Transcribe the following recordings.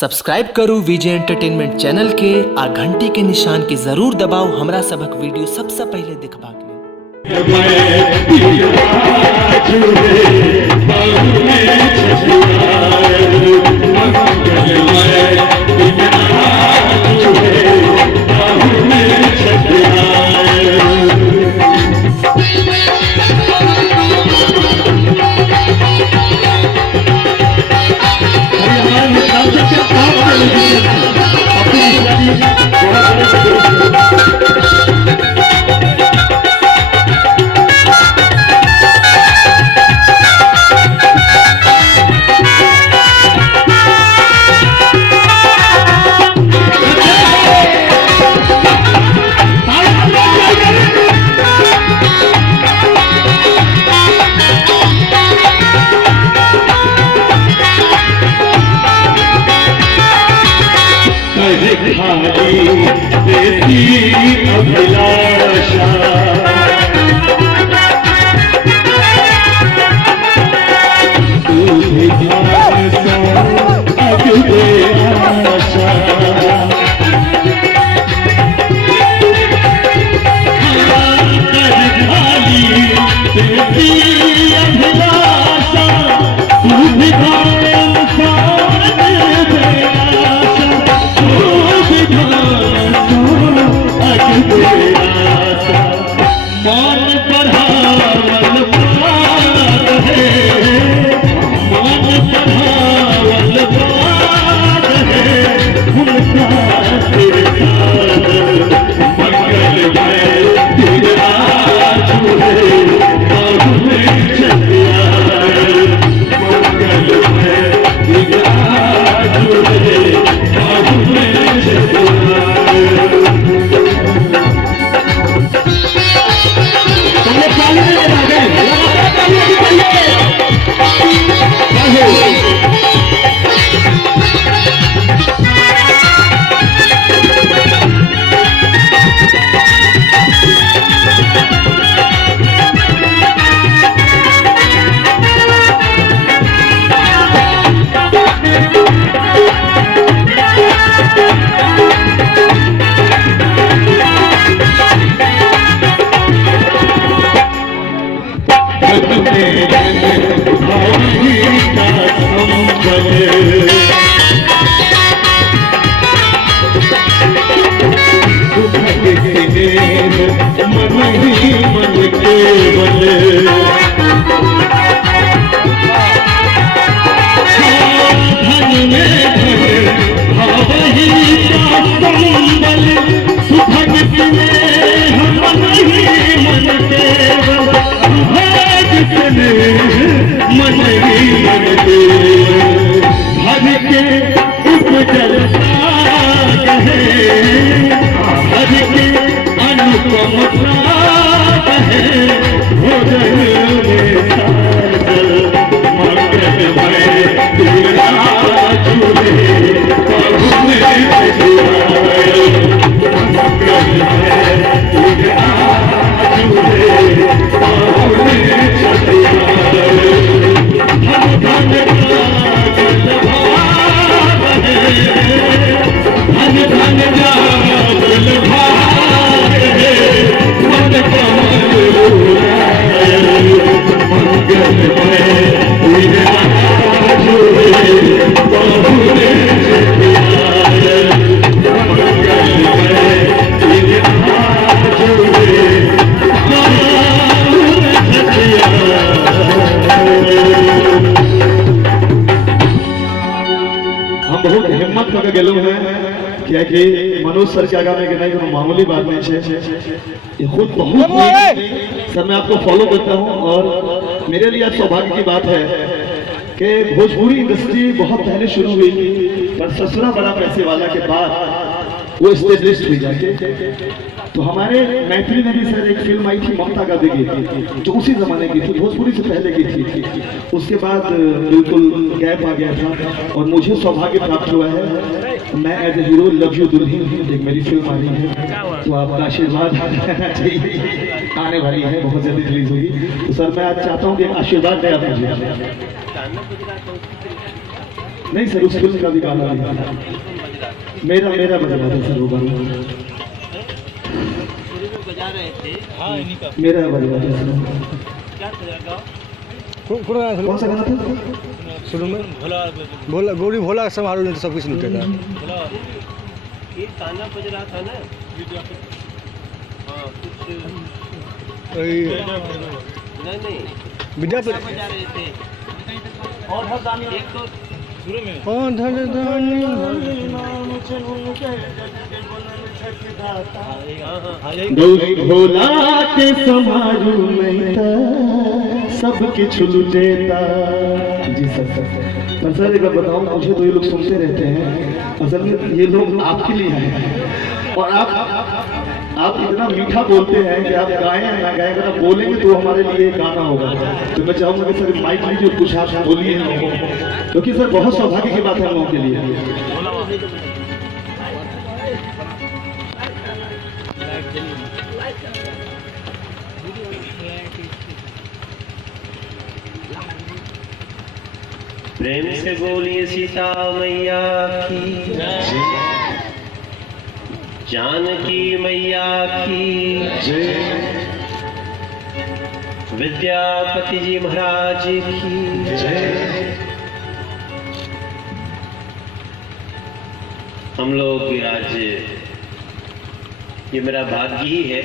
Subscribe करू विजय entertainment channel के आ घंटी के निशान के जरूर दबाओ हमरा सबक वीडियो सबसे पहले देखबा के क्या कि मनोज सर के आगा में कहना है मामूली बात नहीं है, ये खुद बहुत सर मैं आपको फॉलो करता हूँ और मेरे लिए आज सौभाग्य की बात है कि भोजपुरी इंडस्ट्री बहुत पहले शुरू हुई पर ससुरा बड़ा पैसे वाला के बाद वो स्टेबलिश हुई जाके। तो हमारे मैथिली में भी सर एक फिल्म आई थी ममता गांधी की जो उसी जमाने की थी, भोजपुरी से पहले की थी। उसके बाद बिल्कुल गैप आ गया था और मुझे सौभाग्य प्राप्त हुआ है, मैं as a hero love you दुल्हन एक मेरी फिल्म आ रही है, तो आपका आशीर्वाद आने वाली है, बहुत जल्दी रिलीज होगी। तो सर मैं आज चाहता हूँ कि आशीर्वाद दें आप मुझे। नहीं सर, उस फिल्म का भी गाना नहीं, मेरा मेरा बज रहा था सर वो गाना, मेरा बज रहा था सर। कौन सा गाना था शुरू में? भोला गौरी भोला समारोह में तो सब कुछ लुटेगा। ये गाना बज रहा था ना, नहीं विद्यापति बजा रहे थे। और हर गाने एक तो शुरू में गौरी भोला के समारोह में सब कुछ लुटेता। जी सर। पर सर एक बार बताऊं, मुझे तो ये लोग सुनते रहते हैं, असल में ये लोग आपके लिए हैं, और आप इतना मीठा बोलते हैं कि आप गाएं या ना गाएं, अगर आप बोलेंगे तो हमारे लिए गाना होगा। तो मैं चाहूंगा कि सर माइक लीजिए, कुछ आप बोलिए, क्योंकि सर बहुत सौभाग्य की बात है हम लोगों के लिए। प्रेम से बोलिए सीता मैया की, जानकी मैया की, विद्यापति जी महाराज की। हम लोग आज, ये मेरा भाग्य ही है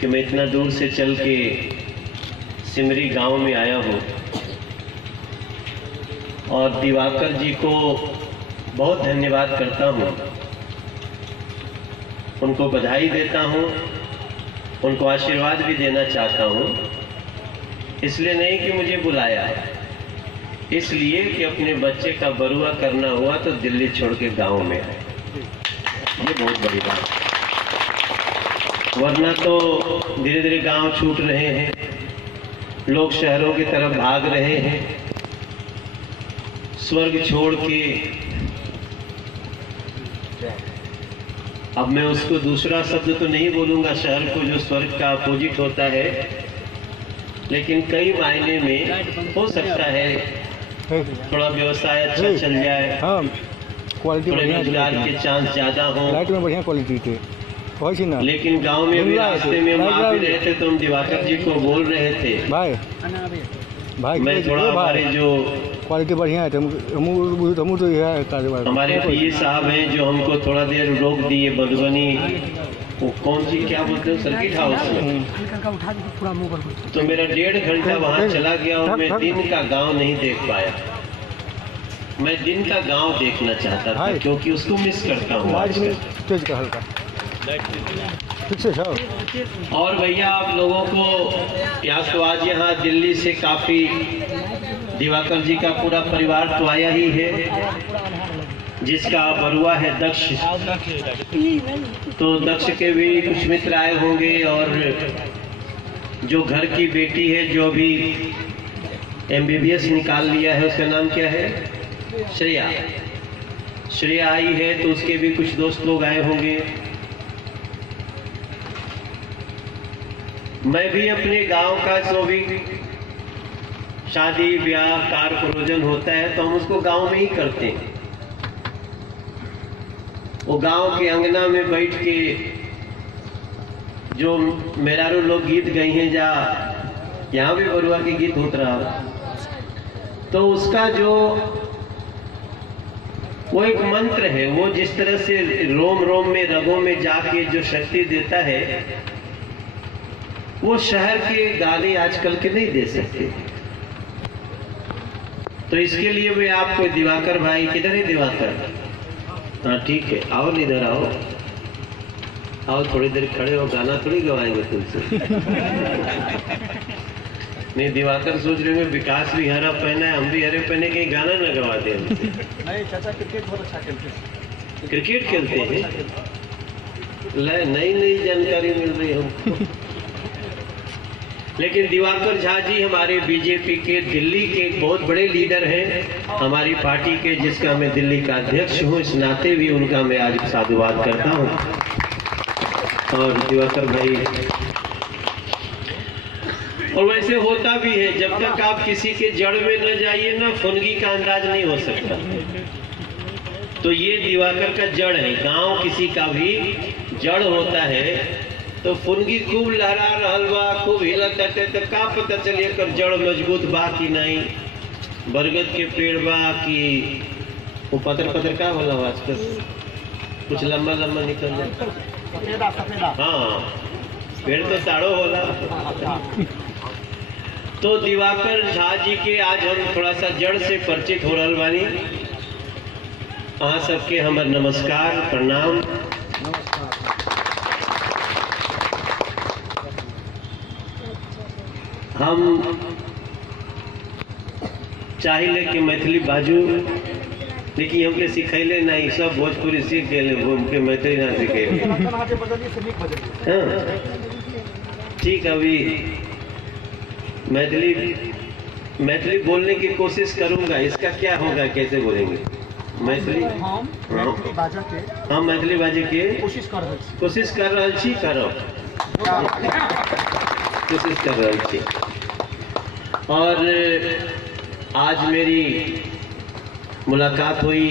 कि मैं इतना दूर से चल के सिमरी गांव में आया हूँ, और दिवाकर जी को बहुत धन्यवाद करता हूँ, उनको बधाई देता हूँ, उनको आशीर्वाद भी देना चाहता हूँ। इसलिए नहीं कि मुझे बुलाया, इसलिए कि अपने बच्चे का बरुआ करना हुआ तो दिल्ली छोड़ के गाँव में आए। ये बहुत बड़ी बात, वरना तो धीरे धीरे गांव छूट रहे हैं, लोग शहरों की तरफ भाग रहे हैं, स्वर्ग छोड़ के। अब मैं उसको दूसरा शब्द तो नहीं बोलूंगा शहर को, जो स्वर्ग का अपोजिट होता है, लेकिन कई मायने में हो सकता है थोड़ा व्यवसाय अच्छा चल जाए, हाँ क्वालिटी थोड़े रोजगार के चांस ज्यादा हो, लाइट में बढ़िया क्वालिटी थे वही ना। लेकिन गांव में भी रास्ते में हम आ भी रहे थे तो हम दिवाकर जी को बोल रहे थे, भाई मैं थोड़ा हमारे जो क्वालिटी बढ़िया है, हम तो यह है कारोबार। हमारे पीए साहब हैं जो हमको थोड़ा देर रोक दिए मधुबनी, वो कौन सी क्या बोलते हैं, सर्किट हाउस में, तो मेरा 1.5 घंटा वहाँ चला गया और मैं दिन का गांव नहीं देख पाया। मैं दिन का गांव देखना चाहता था क्योंकि उसको मिस करता हूँ आजकल। तेज का हल्का ठीक से जाओ। और भैया आप लोगों को या तो आज यहाँ दिल्ली से काफ़ी दिवाकर जी का पूरा परिवार तो आया ही है, जिसका बरुआ है दक्ष, तो दक्ष के भी कुछ मित्र आए होंगे, और जो घर की बेटी है जो अभी MBBS निकाल लिया है, उसका नाम क्या है, श्रेया, श्रेया आई है, तो उसके भी कुछ दोस्त लोग आए होंगे। मैं भी अपने गांव का जो भी शादी ब्याह कार प्रयोजन होता है तो हम उसको गांव में ही करते हैं। वो गांव के अंगना में बैठ के जो मेहरारू लोग गीत गई हैं, जा यहाँ भी बरुआ के गीत होता रहा, तो उसका जो वो एक मंत्र है, वो जिस तरह से रोम रोम में रगों में जाके जो शक्ति देता है, वो शहर के गाने आजकल के नहीं दे सकते। तो इसके लिए मैं आपको दिवाकर भाई, किधर है दिवाकर, हाँ ठीक है, आओ इधर आओ, आओ थोड़ी देर खड़े हो, गाना थोड़ी गवाएंगे तुमसे। नहीं दिवाकर सोच रहे हैं विकास भी हरा पहना है, हम भी हरे पहने, कहीं गाना न गवा दे हमसे। नहीं चाचा, क्रिकेट बहुत अच्छा खेलते हैं। क्रिकेट खेलते हैं, नई नई जानकारी मिल रही है हमको। लेकिन दिवाकर झा जी हमारे बीजेपी के दिल्ली के एक बहुत बड़े लीडर हैं, हमारी पार्टी के, जिसका मैं दिल्ली का अध्यक्ष हूं, इस नाते भी उनका मैं आज साधुवाद करता हूं। और दिवाकर भाई और वैसे होता भी है, जब तक आप किसी के जड़ में न जाइए ना, फुनगी का अंदाज नहीं हो सकता। तो ये दिवाकर का जड़ है। गांव किसी का भी जड़ होता है तो फुनगी खूब लहरा रहल बा, खूब हिलत है, तो का पता चलिए कर जड़ मजबूत बा कि नहीं। बरगद के पेड़ बा कि वो पतर पतर का होला आजकल कुछ लंबा लंबा निकल जाए। हाँ, पेड़ तो ताड़ो होला। तो दिवाकर झा जी के आज हम थोड़ा सा जड़ से परिचित हो रहल बानी। अहाँ सबके हमर नमस्कार प्रणाम। हम चाहिए कि मैथिली बाजू, लेकिन हमके सिखैले नहीं, सब भोजपुरी सीख गए, हमके मैथिली ना सिखैले। हाँ ठीक, अभी मैथिली बोलने की कोशिश करूंगा। इसका क्या होगा, कैसे बोलेंगे मैथिली? हम मैथिली बाजे के कोशिश कर रहा छी, करो कोशिश कर रहा छी। और आज मेरी मुलाकात हुई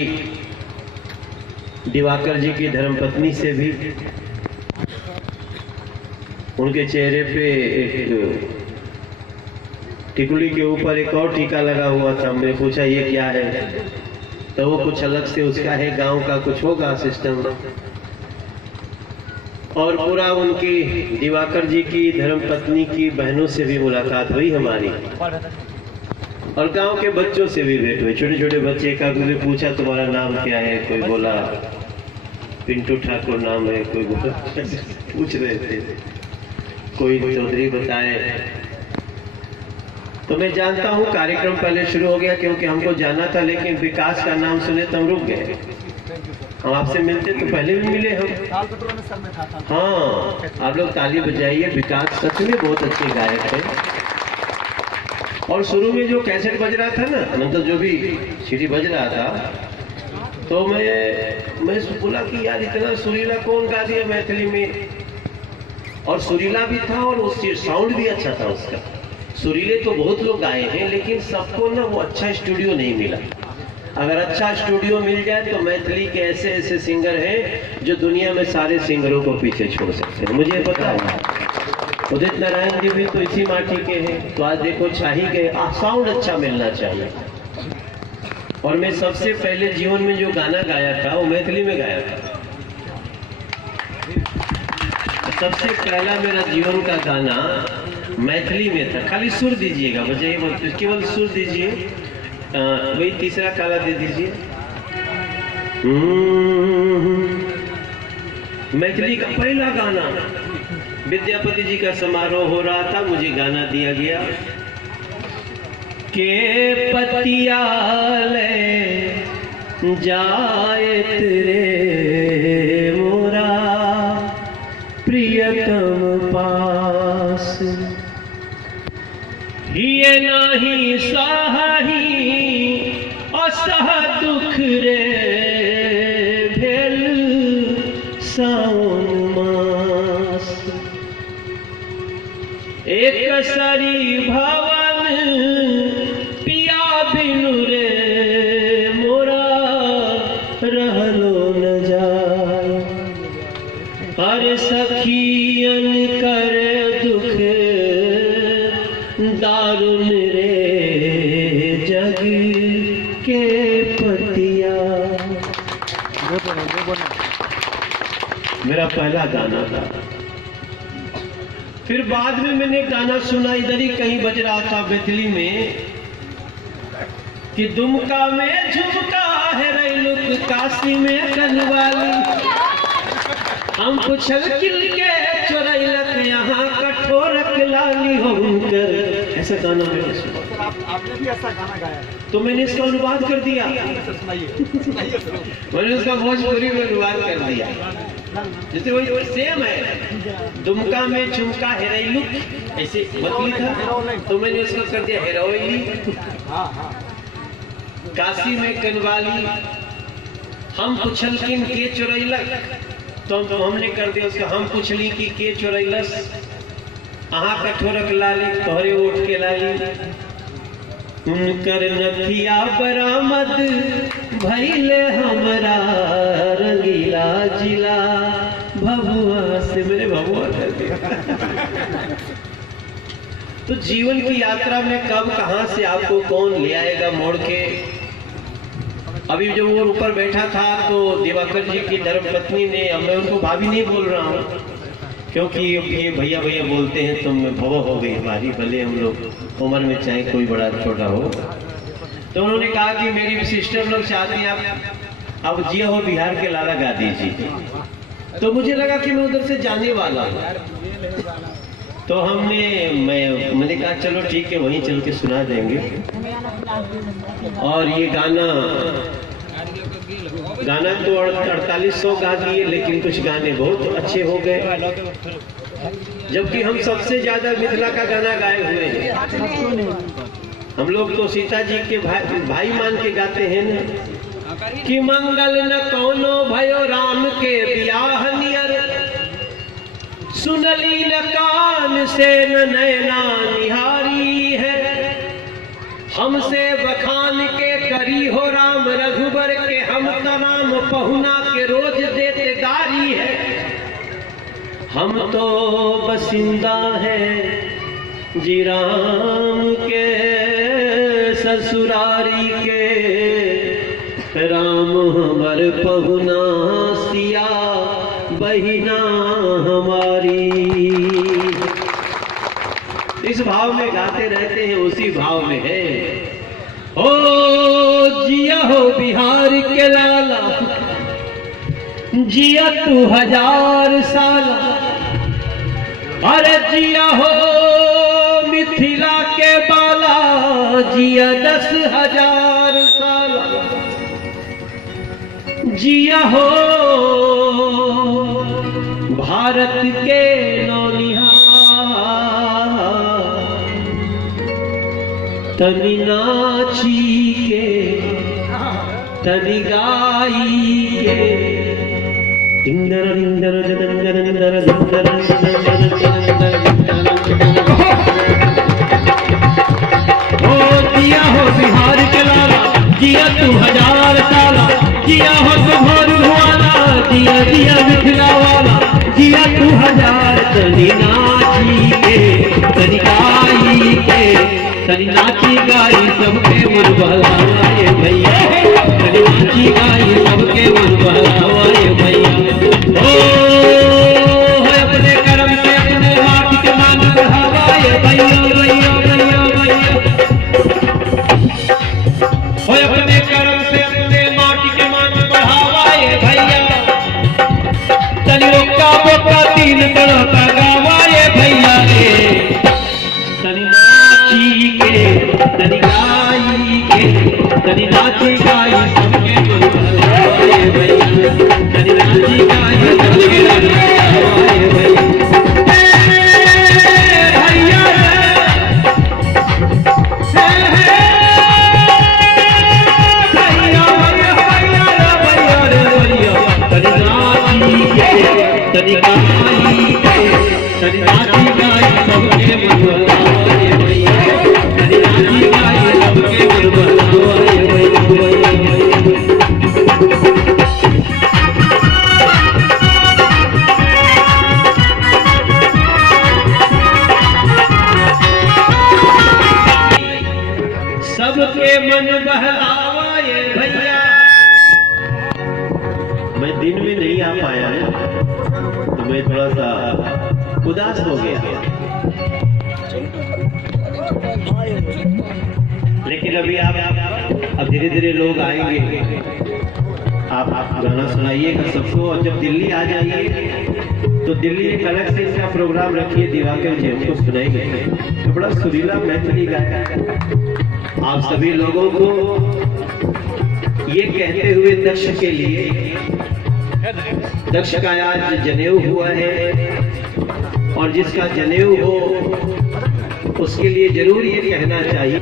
दिवाकर जी की धर्मपत्नी से भी। उनके चेहरे पे एक टिकुली के ऊपर एक और टीका लगा हुआ था। हमने पूछा ये क्या है, तो वो कुछ अलग से उसका है, गांव का कुछ होगा सिस्टम। और पूरा उनकी दिवाकर जी की धर्मपत्नी की बहनों से भी मुलाकात हुई हमारी, और गांव के बच्चों से भी भेंट हुई। छोटे छोटे बच्चे का मुझे पूछा तुम्हारा नाम क्या है, कोई बोला पिंटू ठाकुर नाम है, कोई बोला पूछ रहे थे, कोई चौधरी बताए। तो मैं जानता हूँ कार्यक्रम पहले शुरू हो गया क्योंकि हमको जाना था, लेकिन विकास का नाम सुने तो हम रुक गए। हम आपसे मिलते तो पहले भी मिले हम। हाँ, आप लोग ताली बजाइए। विकास सच में बहुत अच्छे गायक है। और शुरू में जो कैसेट बज रहा था ना, मतलब जो भी सीडी बज रहा था, तो मैं बोला कि यार इतना सुरीला कौन गा दिया मैथिली में। और सुरीला भी था और उस साउंड भी अच्छा था उसका। सुरीले तो बहुत लोग गाए हैं, लेकिन सबको ना वो अच्छा स्टूडियो नहीं मिला। अगर अच्छा स्टूडियो मिल जाए तो मैथिली के ऐसे ऐसे सिंगर हैं जो दुनिया में सारे सिंगरों को पीछे छोड़ सकते हैं, मुझे पता है। उदित नारायण जी भी तो इसी माटी के हैं। तो आज देखो छाही गए, साउंड अच्छा मिलना चाहिए। और मैं सबसे पहले जीवन में जो गाना गाया था वो मैथिली में गाया था। सबसे पहला मेरा जीवन का गाना मैथिली में था। खाली सुर दीजिएगा, बजाइए, केवल सुर दीजिए। वही तीसरा काला दे दीजिए। मैथिली का पहला गाना, विद्यापति जी का समारोह हो रहा था, मुझे गाना दिया गया के पतियाले जाए तेरे मोरा प्रियतम पास, ये नाही सही असह दुख रे भेल सावन मास, एक सरी भवन पिया बिनु रे मोरा रहलो न जाय, हर सखियन कर दुख दारुण रे जग के पतिया। मेरा पहला गाना था। फिर बाद में मैंने गाना सुना, इधर ही कहीं बज रहा था मैथिली में, कि दुमका में झुमका है रैलुक काशी में कनवाली, हम पूछल किल के चोरैलक यहाँ कठोरक लाली होकर। ऐसा गाना मैंने सुना। आपने भी ऐसा गाना गाया है? तो मैंने इसका अनुवाद कर दिया। मैंने उसका भोजपुरी में अनुवाद कर दिया, जैसे वही सेम है। दुमका में झुमका हेरैलुक, ऐसे मतली था, तो मैंने उसको कर दिया हेरोइली। काशी में कनवाली, हम पूछल किन के चोरैलक, तो हमने कर दिया उसका हम पूछली कि के चोरैलस। अहाँ कठोरक लाली तोहरे उठ के लाली उनकर नथिया बरामद भइले हमरा रंगीला जिला भभुआ से मेरे भभुआ कर दिया। तो जीवन की यात्रा में कब कहां से आपको कौन ले आएगा मोड़ के। अभी जब वो ऊपर बैठा था तो दिवाकर जी की धर्मपत्नी ने, अब मैं उनको भाभी नहीं बोल रहा हूँ क्योंकि ये भैया भैया बोलते हैं तो मैं भव हो गई हमारी, भले हम लोग उम्र में चाहे कोई बड़ा छोटा हो। तो उन्होंने कहा कि मेरी सिस्टर लोग चाहती हैं आप अब जिया हो बिहार के लाला गा दीजिए। तो मुझे लगा कि मैं उधर से जाने वाला हूँ, तो मैंने कहा चलो ठीक है वहीं चल के सुना देंगे। और ये गाना तो 4800 गा दिए, लेकिन कुछ गाने बहुत अच्छे हो गए, जबकि हम सबसे ज्यादा मिथिला का गाना गाए हुए हैं। हम लोग तो सीता जी के भाई मान के गाते हैं ना कि मंगल न कौनो भयो राम के बियाह नियर, सुनली न कान से न नैना निहारी है, हमसे बखान के करी हो राम रघुबर के, हम तो नाम पहुना के रोज देते गारी है, हम तो बसिंदा है जी राम के ससुरारी के, राम हमर पहुना सिया बहिना हमारी। इस भाव में गाते रहते हैं, उसी भाव में है। ओ जिया हो बिहार के लाला, जिया तू 1000 साला, अरे जिया हो मिथिला के बाला, जिया 10,000 साला, जिया हो भारत के नौनिहाल, तनि नाची के तनि गाई के, दिंदर दिंदर दिंदर दिंदर दिंदर ओ जिया हो बिहार के लाला, जिया तू 1000 साला, जिया हो भोर भुआला, जिया जिया मिथिला वाला, जिया तू 1000, तनि नाची के तनि गाई के, तनि नाची गाई सबके मन बहलाए भैया, तनि नाची गाई सबके मन बहलाए भैया। ओ अपने कर्म से अपने माटी के मान बढ़ावाए भैया भैया भैया भैया, ओ अपने कर्म से अपने माटी के मान बढ़ावाए भैया, तनि रोका बोका 3 तड़का गावाए भैया रे, तनि नाची के तनि गाई के, तनि नाची गाई सबके मन बहलाए भैया, तनि नाची गाई सबके मन बहलाए भैया। तनि गाई के तनि नाची गाई सबके मन बहलाए भैया, तनि नाची गाई सबके मन बहलाए भैया। सबके मन बहलाए भैया। मैं दिन में नहीं आ पाया तो मैं थोड़ा सा उदास हो गया, लेकिन अभी आप अब धीरे धीरे लोग आएंगे, आप गाना सुनाइएगा सबको। और जब दिल्ली आ जाइए तो दिल्ली एक अलग से इसका प्रोग्राम रखिए, दिवाकर जी हमको सुनाएंगे, तो बड़ा सुरीला मैथिली गाया। आप सभी लोगों को ये कहते हुए दक्ष के लिए, दक्ष का आज जनेऊ हुआ है और जिसका जनेऊ हो उसके लिए जरूर ये कहना चाहिए,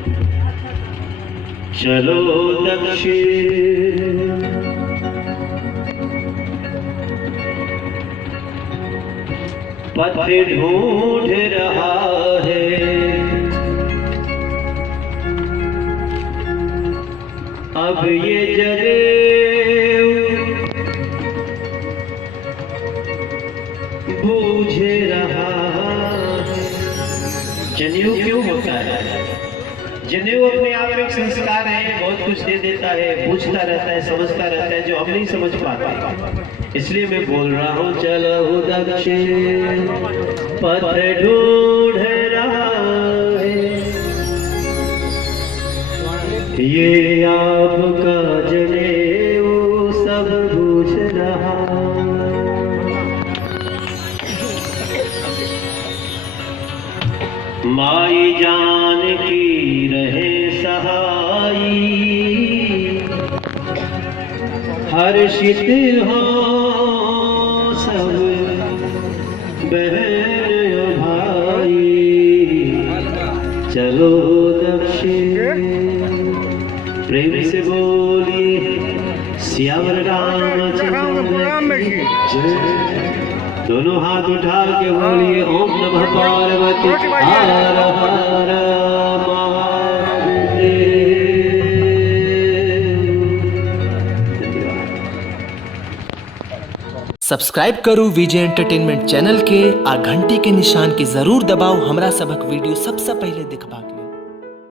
चलो दक्ष पथ ढूंढ रहा अब ये जने बूझे रहा है। जनेऊ क्यों होता है? जनेऊ अपने आप में एक संस्कार है, बहुत कुछ दे देता है, पूछता रहता है, समझता रहता है, जो हम नहीं समझ पाते। इसलिए मैं बोल रहा हूँ, चलो दक्षिण पथ ढूंढ रहा है, ये आपका जनेऊ सब बूझ रहा। माई जान की रहे सहाई, हर्षित हो सब बहन भाई, चलो दक्षिण। प्रेम से बोलिए श्यावर रामचंद्र जय। दोनों हाथ उठा के बोलिए ओम नमः पार्वती हर हर महादेव। सब्सक्राइब करू विजय एंटरटेनमेंट चैनल के आ घंटी के निशान के जरूर दबाओ हमरा सबक वीडियो सबसे पहले दिखबा के।